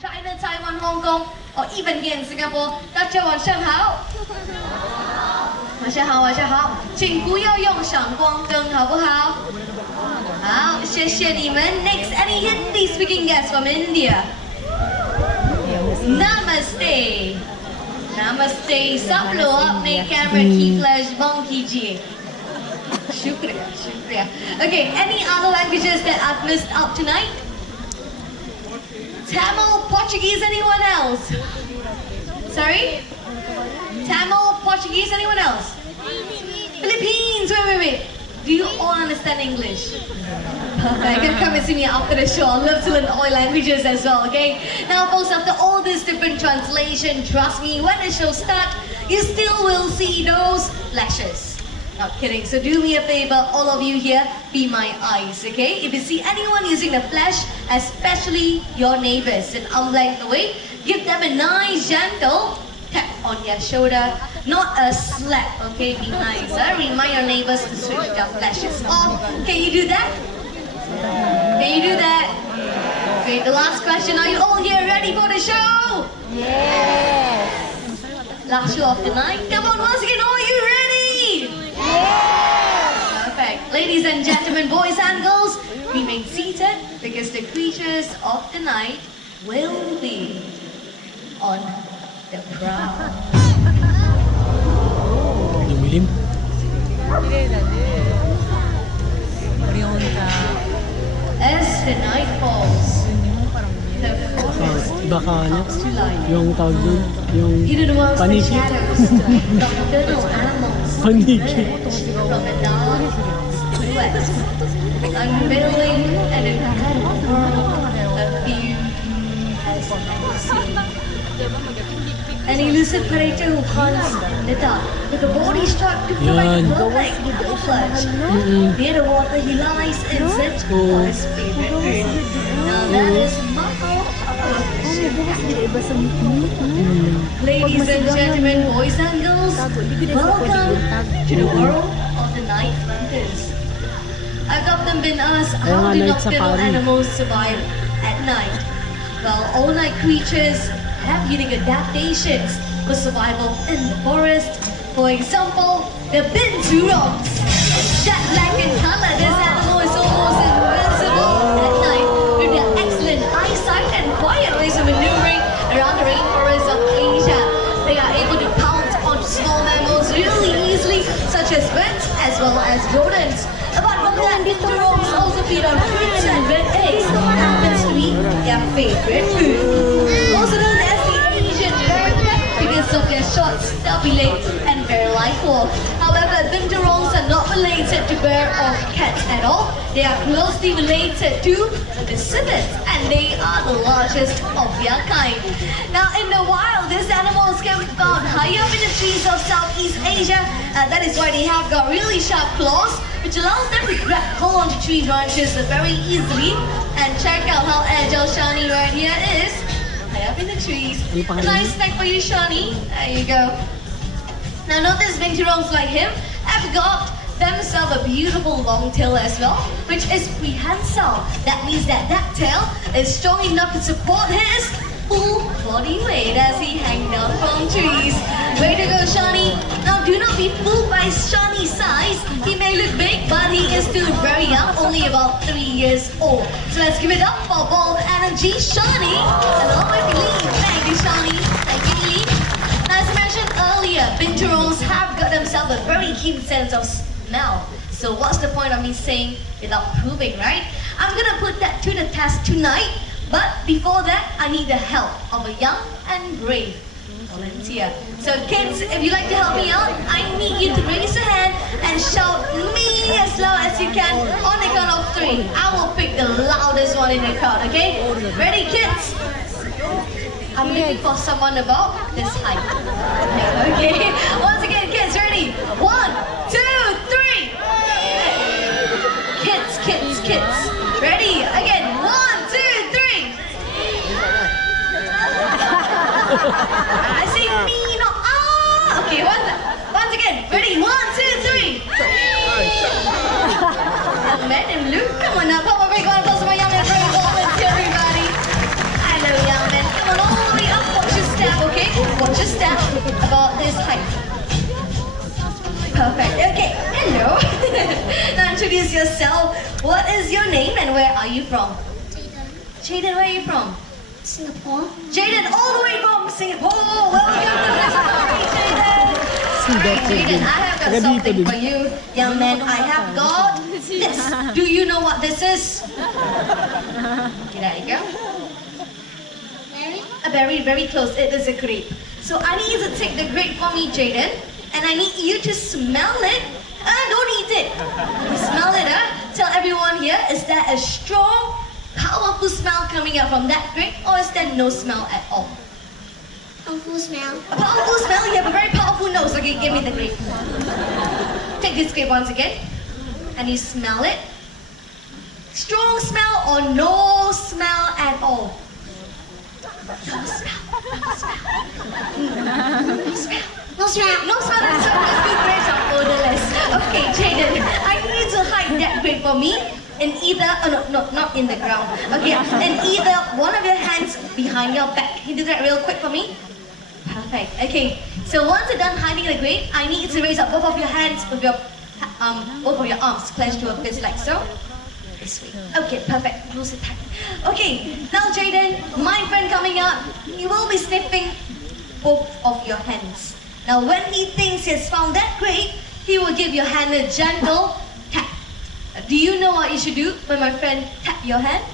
China, Taiwan, Hong Kong, or even here in Singapore. 大家晚上好。晚上好，晚上好，请不要用闪光灯，好不好？好，谢谢你们。Next, any Hindi speaking guests from India? Namaste. Namaste. सब लोग अपने camera की flash बंद कीजिए. शुक्रिया, शुक्रिया. Okay, any other languages that I've missed out tonight? Tamil, Portuguese, anyone else? Sorry? Tamil, Portuguese, anyone else? Philippines, wait. Do you all understand English? Perfect, you can come and see me after the show. I love to learn all languages as well, okay? Now folks, after all this different translation, trust me, when the show starts, you still will see those flashes. Not kidding. So do me a favor, all of you here, be my eyes, okay? If you see anyone using the flash, especially your neighbors, and unblank the way, give them a nice gentle tap on their shoulder, not a slap, okay? Be nice. Remind your neighbors to switch their flashes off. Can you do that? Can you do that? Great. The last question, are you all here ready for the show? Yes. Last show of the night. Come on, once again, are you ready? Yes. Perfect. Ladies and gentlemen, boys and girls, remain seated because the creatures of the night will be on the prowl. Dumilim. As the night falls, the forest Baka ano, comes to life. yung tawag dun, yung Hidden amongst the paniki. shadows, nocturnal animals Paniki. emerge from the dark silhouettes, unveiling an incredible world of few has never seen. An elusive predator who hunts in the dark, with a body striped to provide Yan. perfect camouflage. Near the water, he lies in search for his favorite food. Now that is Mako. Ladies and gentlemen, boys and girls, welcome to the world of the night hunters. I've often been asked, how do nocturnal animals survive at night? Well, all night creatures have unique adaptations for survival in the forest. For example, the binturongs. Jet black in color, this animal is almost invincible at night with their excellent eyesight and quiet ways of maneuvering around the rainforest of Asia. They are able to pounce on small mammals really easily, such as birds as well as rodents. Apart from that, binturongs also feed on fruits and red eggs. Happens to be their favorite food. Also known as the Asian bird because of their short, stubby legs and bear-like walk. However, binturongs are not related to bear or cat at all. They are closely related to the civet, and they are the largest of their kind. Now, in the wild, these animals can be found high up in the trees of Southeast Asia, and that is why they have got really sharp claws, which allows them to grab hold onto tree branches very easily. And check out how agile Shani right here is. High up in the trees. A nice snack for you, Shani. There you go. Now notice binturongs like him have got themselves a beautiful long tail as well, which is prehensile. That means that tail is strong enough to support his full body weight as he hangs down from trees. Way to go, Shani. Now do not be fooled by Shani's size. He may look big, but he is still very young, only about 3 years old. So let's give it up for ball of energy, Shani, along with Lee. Thank you, Shani. Thank you, Lee. Now, as I mentioned earlier, binturongs have got themselves a very keen sense of smell. So what's the point of me saying without proving, right? I'm gonna put that to the test tonight. But before that, I need the help of a young and brave volunteer. So kids, if you'd like to help me out, I need you to raise your hand and shout me as loud as you can on the count of 3. I will pick the loudest one in the crowd, okay? Ready, kids? I'm looking for someone about this height. Okay, once again, kids, ready? 1, 2, 3. Kids. Ready? Again, 1, 2, 3. I say me, no ah. Okay, once again. Ready? 1, 2, 3. Young man in blue, come on now, pop a big one, close my young man, bring everybody. I know young man. introduce yourself. What is your name and where are you from? Jaden, where are you from? Singapore. Jaden, all the way from Singapore. Welcome to this party, Jaden. Alright, Jaden, I have got something for you, young man. I have got this. Do you know what this is? Okay, there you go. Mary? A very, very close. It is a grape. So I need you to take the grape for me, Jaden, and I need you to smell it. Don't eat it. You smell it, Tell everyone here, is there a strong, powerful smell coming out from that grape, or is there no smell at all? Powerful smell. A powerful smell? You have a very powerful nose. Okay, give me the grape. Take this grape once again, and you smell it. Strong smell or no smell at all? No smell. No smell. No smell. No smell. No smell. That's good. Grapes are odorless. Okay, Jaden, I need you to hide that grape for me in either, no, not in the ground. Okay, in either one of your hands behind your back. Can you do that real quick for me? Perfect. Okay, so once you're done hiding the grape, I need you to raise up both of your hands with your both of your arms clenched to a fist like so. This way. Okay, perfect. Close it tight. Okay, now Jaden, my friend coming up, he will be sniffing both of your hands. Now when he thinks he has found that grape, he will give your hand a gentle tap. Do you know what you should do when my friend tap your hand?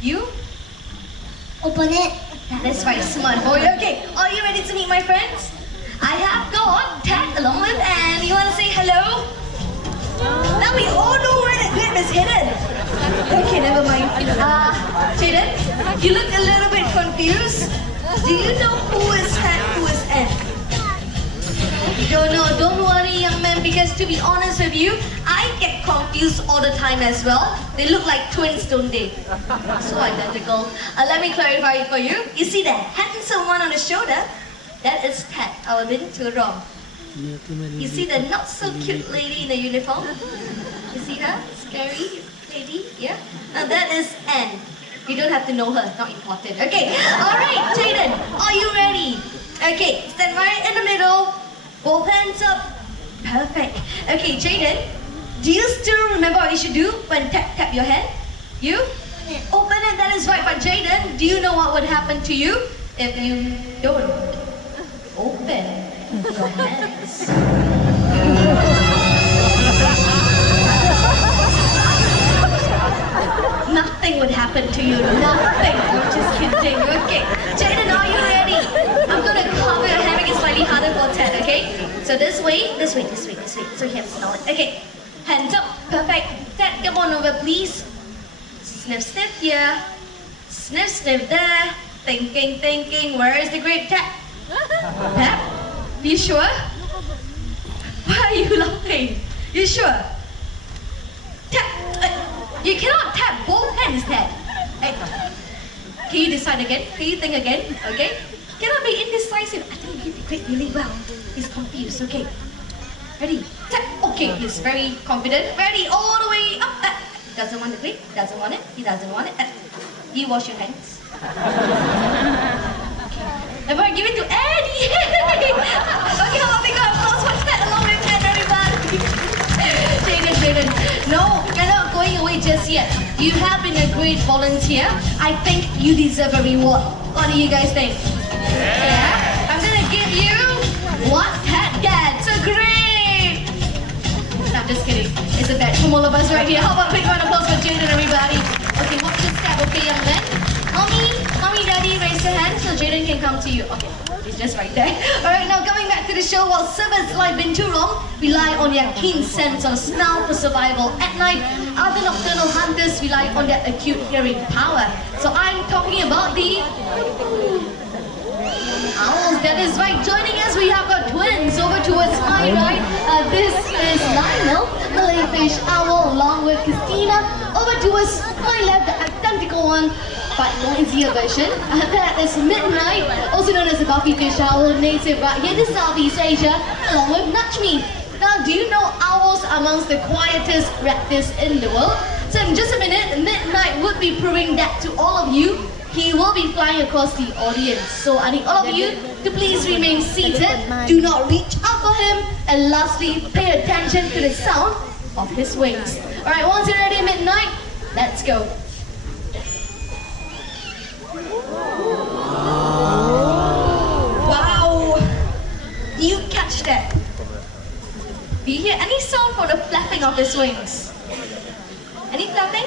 You? Open it. That is right, smart boy. Okay, are you ready to meet my friends? I have got Ted along with Anne. You want to say hello? Now we all know where the grape is hidden. Okay, never mind. Jaden, you look a little bit confused. Do you know who is Ted, who is Anne? You don't know, don't worry young man, because to be honest with you, I get confused all the time as well. They look like twins, don't they? So identical. Let me clarify it for you. You see the handsome one on the shoulder? That is Ted, our little Turong. You see the not so cute lady in the uniform? You see her? Scary lady? Yeah? Now that is Anne. You don't have to know her, not important. Okay, alright Jaden, are you ready? Okay, stand right in the middle. Both hands up. Perfect. Okay, Jaden, do you still remember what you should do when tap your hand? You? Open it, that is right. But Jaden, do you know what would happen to you if you don't open your hands? Nothing would happen to you. Nothing. I'm just kidding. Okay. Jaden, are you ready? I'm going to cover your hand, make it slightly harder for Ted, okay? So this way. So you can smell it. Okay. Hands up. Perfect. Ted, come on over, please. Sniff, sniff here. Sniff, sniff there. Thinking. Where is the grape? Tap. Tap. You sure? Why are you laughing? You sure? Tap. You cannot tap both hands, Ted. Hey. Can you decide again? Can you think again? Okay? Cannot be indecisive. I think you did the grape really well. He's confused. Okay. Ready? Tap. Okay, he's very confident. Ready? All the way up. Doesn't want the grape. Doesn't want it. He doesn't want it. You wash your hands. Everyone give it to Eddie. Okay, how about we go applause for Ted along with Ted, everybody? Jaden. No, you're not going away just yet. You have been a great volunteer. I think you deserve a reward. What do you guys think? Yeah? I'm gonna give you what Ted gets. A grape! No, I'm just kidding. It's a bet from all of us right here. How about a big round of applause for Jaden, everybody? Okay, watch your step, okay, young man? Mommy, Daddy, raise your hand so Jaden can come to you. Okay, he's just right there. Alright, now coming back to the show, while servants like Bin Turong rely on their keen sense of smell for survival at night, other nocturnal hunters rely on their acute hearing power. So I'm talking about the owls. That is right. Joining us, we have got twins over towards my right. This is Lionel, the Malay-fish owl, along with Christina. Over towards my left, the identical one, but noisier version. That is Midnight, also known as the Buffy fish owl, native right here to Southeast Asia, along with Nachmi. Now, do you know owls are amongst the quietest raptors in the world? So in just a minute, Midnight would be proving that to all of you. He will be flying across the audience. So I need all of you to please remain seated. Do not reach up for him. And lastly, pay attention to the sound of his wings. Alright, once you're ready, midnight, let's go. Wow! Do you catch that? Do you hear any sound from the flapping of his wings? Any flapping?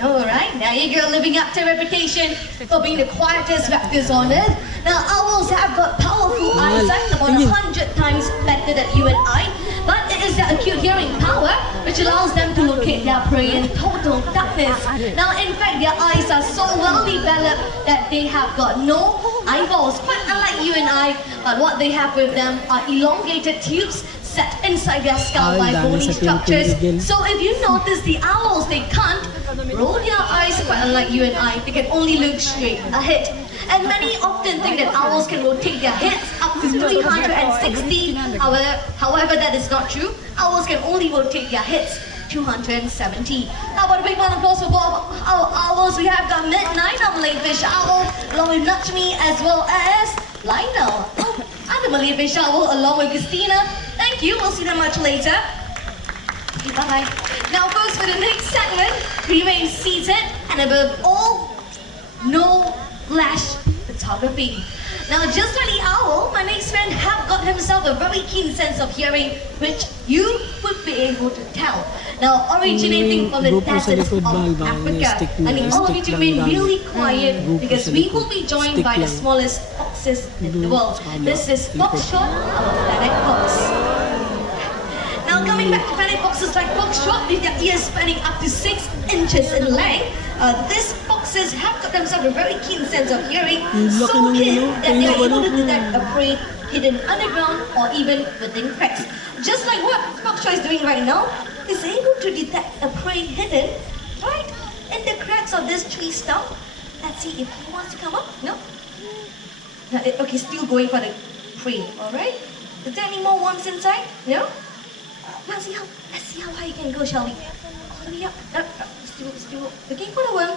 No, right? There you go, living up to reputation for being the quietest raptors on earth. Now, owls have got powerful eyesight, about 100 times better than you and I, but it is their acute hearing power which allows them to locate their prey in total darkness. Now, in fact, their eyes are so well developed that they have got no eyeballs, quite unlike you and I, but what they have with them are elongated tubes set inside their skull by bony structures. So if you notice the owls, they can't roll their eyes quite unlike you and I. They can only look straight ahead. And many often think that owls can rotate their heads up to 360. However, that is not true. Owls can only rotate their heads 270. How about a big round of applause for both our owls? We have got Midnight, our Malayfish owl, along with Nutchme, as well as Lionel. I'm the Malayfish owl, along with Christina. Thank you. We'll see them much later. Okay, bye-bye. Now, folks, for the next segment, remain seated, and above all, no flash photography. Now, just like the owl, my next friend have got himself a very keen sense of hearing, which you would be able to tell. Now, originating from the deserts of Africa, I need all of you to remain really quiet because we will be joined by the smallest foxes in the world. This is Foxtrot, our planet fox. Now, coming back to planet foxes like Foxtrot, with their ears spanning up to 6 inches in length, these foxes have got themselves a very keen sense of hearing, so keen that they are able to detect a prey hidden underground or even within cracks. Just like what Foxtrot is doing right now, is able to detect a prey hidden right in the cracks of this tree stump. Let's see if he wants to come up. No? Okay, still going for the prey, alright? Is there any more worms inside? No? Let's see how high you can go, shall we? All the way up. Still looking for the worm.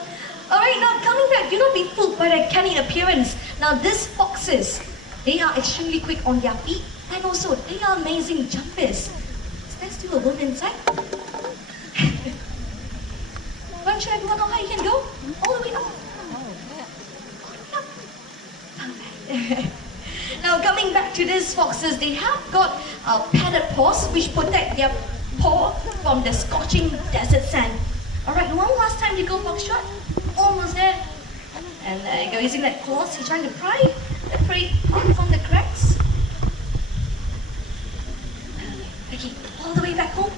Alright, now coming back, do not be fooled by their canny appearance. Now these foxes, they are extremely quick on their feet, and also they are amazing jumpers. Is there still a worm inside? Run, show everyone how high you can go. All the way up. Alright. Now coming back to these foxes, they have got padded paws which protect their paw from the scorching desert sand. Alright, one last time to go, Foxtrot. Almost there. And there you go, using that claws, he's trying to pry the prey out from the cracks. Okay, all the way back home.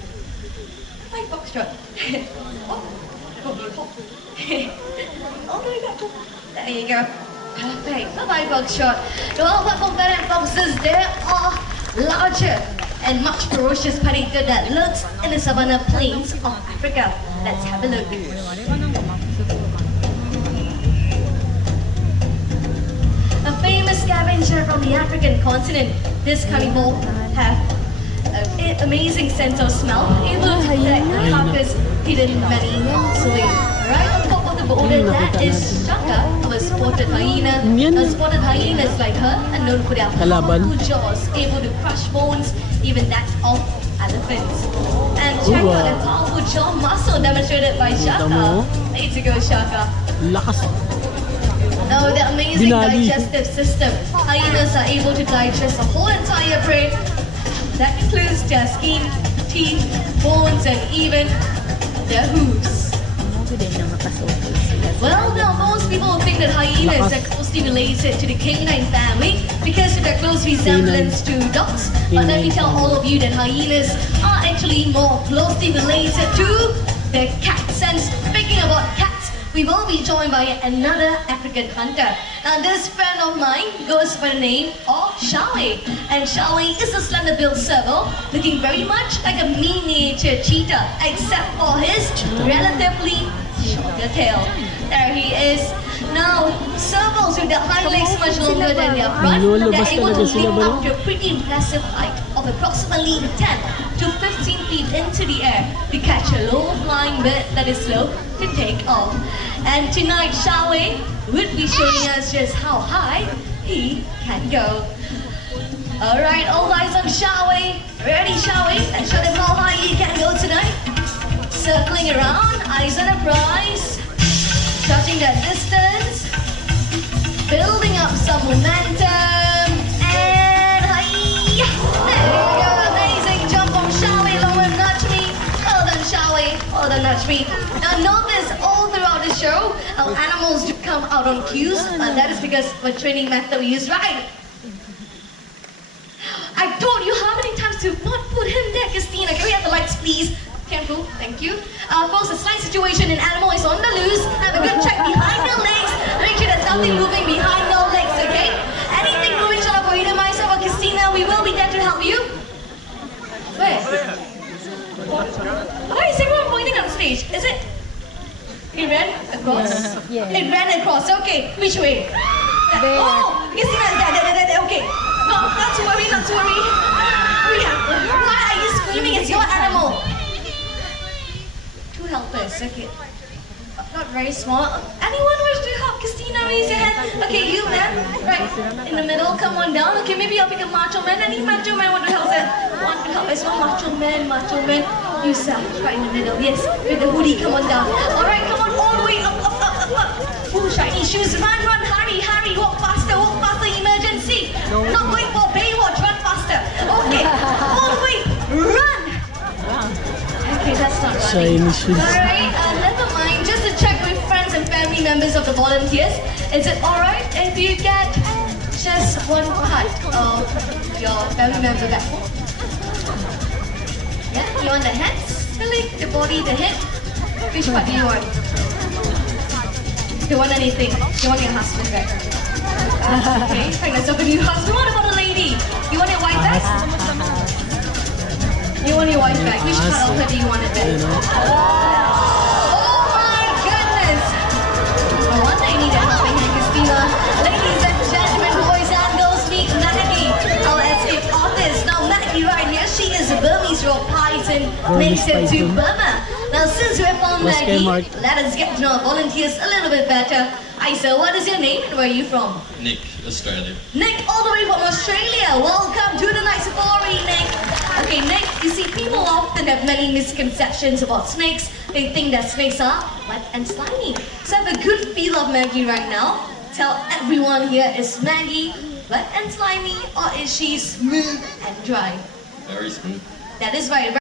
Bye, Foxtrot. All the way back home. There you go. Perfect. Bye-bye, Foxtrot. Well, apart from planet foxes, there are larger and much ferocious predator that lurks in the savanna plains of Africa. Let's have a look. A famous scavenger from the African continent, this carnivore have an amazing sense of smell, able to detect the carcass hidden many miles away. Right on top of the boulder, that is Shaka, a spotted hyena. A spotted hyenas like her are known for their powerful jaws, able to crush bones, even that of elephants. And check out the powerful jaw muscle demonstrated by Shaka. Way to go, Shaka. Lakas. Now, with their amazing digestive system, hyenas are able to digest a whole entire prey. That includes their skin, teeth, bones, and even their hooves. Well, now most people think that hyenas are closely related to the canine family because of their close resemblance to dogs. But let me tell all of you that hyenas are actually more closely related to the cats. And speaking about cats, we will be joined by another African hunter. Now this friend of mine goes by the name of Shawe. And Shawe is a slender-built serval looking very much like a miniature cheetah, except for his relatively shorter tail. There he is. Now, servals with their hind legs much longer than their front, they're able to leap up to a pretty impressive height of approximately 10 to 15 feet into the air to catch a low-flying bird that is slow to take off. And tonight, Shawe would be showing us just how high he can go. Alright, all eyes on Shawe. Ready, Shawe? Let's show them how high he can go tonight. circling around, eyes on a prize, touching that distance, building up some momentum, and hi-ya! There you go, amazing jump from Charlie along with Nudge Me. Well done, Charlie. Well done, Nudge Me. Now notice all throughout the show, our animals do come out on cues. That is because of a training method we use, right? I told you how many times to not put him there, Christina. Can we have the lights, please? Careful, thank you. Of course, a slight situation in animal is on the loose. Have a good check behind the legs. Make sure there's nothing moving behind the legs, okay? Anything moving short of either myself or Christina, we will be there to help you. Where? Why is everyone pointing on stage? Is it? It ran across? Yeah. It ran across, okay. Which way? There. Oh, Christina is there, okay. No, not to worry, not to worry. Why are you screaming? It's your animal. Two helpers, okay. Not very small. Anyone wish to help Christina? Raise your hand. Okay, you man, right in the middle. Come on down. Okay, maybe I'll pick a macho man. Any macho man want to help? Want to help as well? Macho man. You sir, right in the middle. Yes, with the hoodie. Come on down. All right, come on all the way up. Ooh, shiny shoes. Run, hurry. Walk faster. Emergency. Not going for Baywatch. Run faster. Okay, all the way. Run. Okay, that's not running. Shiny shoes. Alright, never mind. Just to check with friends and family members of the volunteers, is it alright if you get just one part of your family member back? Yeah, you want the hands, the leg, the body, the head? Which part do you want? Do you want anything? You want your husband back? Okay, find yourself a new husband. What about a lady? You want your wife back? You want your wife back? Which part of her do you want it back? Oh my goodness! No wonder you need a helping hand, Christina. Ladies and gentlemen, boys and girls, meet Maggie, our escape artist. Now Maggie right here, she is a Burmese raw python native to Burma. Now since we have found Maggie, let us get to know our volunteers a little bit better. Hi sir, what is your name and where are you from? Nick, Australia. Nick, all the way from Australia. Welcome to the night safari, Nick. Okay, Nick, you see, people often have many misconceptions about snakes. They think that snakes are wet and slimy. So have a good feel of Maggie right now. Tell everyone here, is Maggie wet and slimy or is she smooth and dry? Very smooth. That is right.